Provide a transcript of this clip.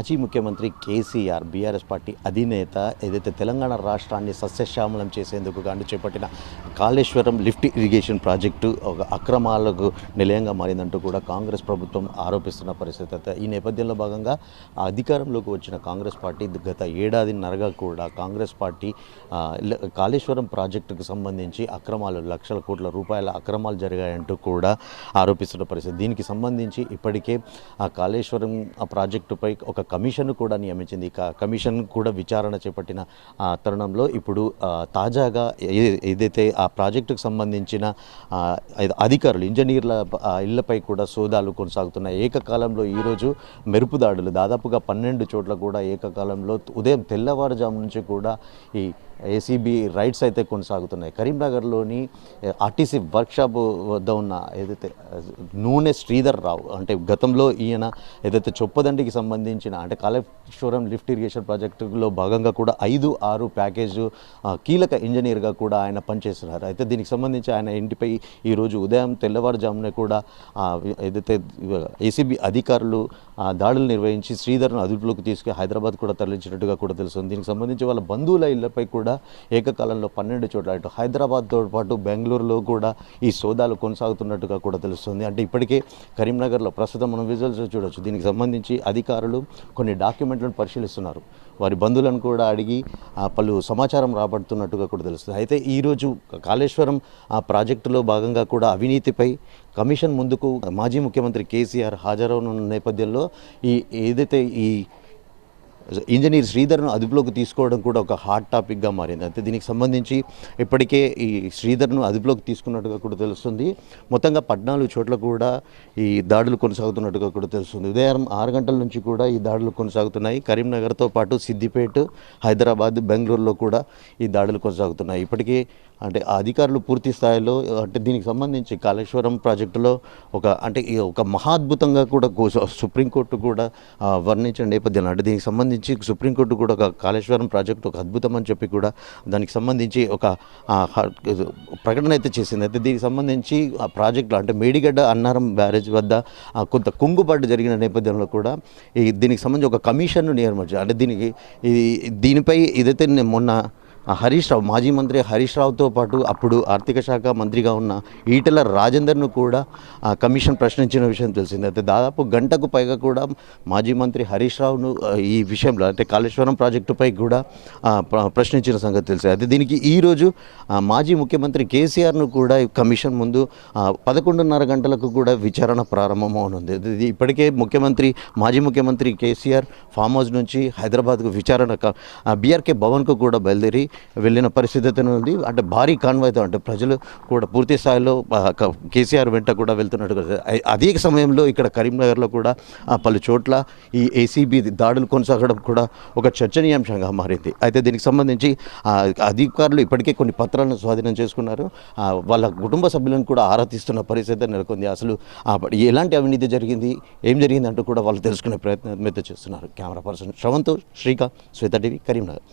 మాజీ ముఖ్యమంత్రి KCR BRS party అధినేత ఏదైతే తెలంగాణ రాష్ట్రాన్ని సస్యశ్యామలం చేసేందుకు గాను చేపట్టిన కాళేశ్వరం లిఫ్ట్ ఇరిగేషన్ ప్రాజెక్టు ఒక అక్రమాలకు నిలయంగా మారిందంటూ కూడా కాంగ్రెస్ ప్రభుత్వం ఆరోపిస్తున్న పరిస్థితి. ఈ నేపథ్యంలో భాగంగా అధికారంలోకి వచ్చిన కాంగ్రెస్ పార్టీ గత ఏడాదిన్నరగా కూడా కాంగ్రెస్ పార్టీ కాళేశ్వరం ప్రాజెక్టుకు సంబంధించి అక్రమాలు లక్షల కోట్ల రూపాయల అక్రమాలు జరిగాయంటూ కూడా ఆరోపిస్తున్న పరిస్థితి. దీనికి సంబంధించి ఇప్పటికే ఆ కాళేశ్వరం ప్రాజెక్టుపై ఒక కమిషన్ కూడా నియమించింది. కమిషన్ కూడా విచారణ చేపట్టిన తరుణంలో ఇప్పుడు తాజాగా ఏదైతే ఆ ప్రాజెక్టుకు సంబంధించిన అధికారులు ఇంజనీర్ల ఇళ్లపై కూడా సోదాలు కొనసాగుతున్నాయి. ఏకకాలంలో ఈరోజు మెరుపుదాడులు దాదాపుగా 12 చోట్ల కూడా ఏకకాలంలో ఉదయం తెల్లవారుజాము నుంచి కూడా ఈ ఏసీబీ రైడ్స్ అయితే కొనసాగుతున్నాయి. కరీంనగర్లోని ఆర్టీసీ వర్క్షాప్ వద్ద ఉన్న ఏదైతే నూనె శ్రీధర్ రావు అంటే గతంలో ఈయన ఏదైతే చొప్పదండికి సంబంధించిన అంటే కాళేశ్వరం లిఫ్ట్ ఇరిగేషన్ ప్రాజెక్టులో భాగంగా కూడా 5-6 ప్యాకేజు కీలక ఇంజనీర్గా కూడా ఆయన పనిచేస్తున్నారు. అయితే దీనికి సంబంధించి ఆయన ఇంటిపై ఈరోజు ఉదయం తెల్లవారుజామునే కూడా ఏదైతే ఏసీబీ అధికారులు దాడులు నిర్వహించి శ్రీధర్ను అదుపులోకి తీసుకుని హైదరాబాద్ కూడా తరలించినట్టుగా కూడా తెలుస్తుంది. దీనికి సంబంధించి వాళ్ళ బంధువుల ఇళ్లపై కూడా ఏకకాలంలో 12 చోట్ల ఇటు హైదరాబాద్తో పాటు బెంగళూరులో కూడా ఈ సోదాలు కొనసాగుతున్నట్టుగా కూడా తెలుస్తుంది. అంటే ఇప్పటికే కరీంనగర్లో ప్రస్తుతం మనం విజువల్స్ చూడవచ్చు. దీనికి సంబంధించి అధికారులు కొన్ని డాక్యుమెంట్లను పరిశీలిస్తున్నారు. వారి బంధువులను కూడా అడిగి పలు సమాచారం రాబడుతున్నట్టుగా కూడా తెలుస్తుంది. అయితే ఈరోజు కాళేశ్వరం ప్రాజెక్టులో భాగంగా కూడా అవినీతిపై కమిషన్ ముందుకు మాజీ ముఖ్యమంత్రి కేసీఆర్ హాజరవుతున్న నేపథ్యంలో ఏదైతే ఈ ఇంజనీర్ శ్రీధర్ను అదుపులోకి తీసుకోవడం కూడా ఒక హాట్ టాపిక్గా మారింది. అయితే దీనికి సంబంధించి ఇప్పటికే ఈ శ్రీధర్ను అదుపులోకి తీసుకున్నట్టుగా కూడా తెలుస్తుంది. మొత్తంగా 14 చోట్ల కూడా ఈ దాడులు కొనసాగుతున్నట్టుగా కూడా తెలుస్తుంది. ఉదయం 6 గంటల నుంచి కూడా ఈ దాడులు కొనసాగుతున్నాయి. కరీంనగర్తో పాటు సిద్దిపేట, హైదరాబాద్, బెంగళూరులో కూడా ఈ దాడులు కొనసాగుతున్నాయి. ఇప్పటికే అంటే ఆ అధికారులు పూర్తి స్థాయిలో అంటే దీనికి సంబంధించి కాళేశ్వరం ప్రాజెక్టులో ఒక మహాద్భుతంగా కూడా సుప్రీంకోర్టు కూడా వర్ణించిన నేపథ్యంలో అంటే దీనికి సంబంధించి సుప్రీంకోర్టు కూడా ఒక కాళేశ్వరం ప్రాజెక్టు ఒక అద్భుతం అని చెప్పి కూడా దానికి సంబంధించి ఒక ప్రకటన అయితే చేసింది. అయితే దీనికి సంబంధించి ఆ ప్రాజెక్టులో అంటే మేడిగడ్డ అన్నారం బ్యారేజ్ వద్ద కొంత కుంగుబాటు జరిగిన నేపథ్యంలో కూడా దీనికి సంబంధించి ఒక కమిషన్ను నియమించారు. అంటే దీనిపై ఏదైతే మొన్న హరీష్ రావు మాజీ మంత్రి హరీష్ రావుతో పాటు అప్పుడు ఆర్థిక శాఖ మంత్రిగా ఉన్న ఈటెల రాజేందర్ను కూడా కమిషన్ ప్రశ్నించిన విషయం తెలిసింది. అయితే దాదాపు గంటకు పైగా కూడా మాజీ మంత్రి హరీష్ రావును ఈ విషయంలో అంటే కాళేశ్వరం ప్రాజెక్టుపై కూడా ప్రశ్నించిన సంగతి తెలిసింది. అయితే దీనికి ఈరోజు మాజీ ముఖ్యమంత్రి కేసీఆర్ను కూడా కమిషన్ ముందు 11:30 గంటలకు కూడా విచారణ ప్రారంభమవునుంది. ఇప్పటికే మాజీ ముఖ్యమంత్రి కేసీఆర్ ఫామ్ హౌస్ నుంచి హైదరాబాద్కు విచారణ బీఆర్కే భవన్కు కూడా బయలుదేరి వెళ్ళిన పరిస్థితి ఉంది. అంటే భారీ కాన్వాయ్తో అంటే ప్రజలు కూడా పూర్తి స్థాయిలో కేసీఆర్ వెంట కూడా వెళ్తున్నట్టు. అదే సమయంలో ఇక్కడ కరీంనగర్లో కూడా పలు చోట్ల ఈ ఏసీబీ దాడులు కొనసాగడం కూడా ఒక చర్చనీయాంశంగా మారింది. అయితే దీనికి సంబంధించి అధికారులు ఇప్పటికే కొన్ని పత్రాలను స్వాధీనం చేసుకున్నారు. వాళ్ళ కుటుంబ సభ్యులను కూడా ఆరా తీస్తున్న పరిస్థితి నెలకొంది. అసలు ఎలాంటి అవినీతి జరిగింది, ఏం జరిగింది అంటూ కూడా వాళ్ళు తెలుసుకునే ప్రయత్నం అయితే చేస్తున్నారు. కెమెరా పర్సన్ శ్రవంత్, శ్రీకాంత్, శ్వేత టీవీ, కరీంనగర్.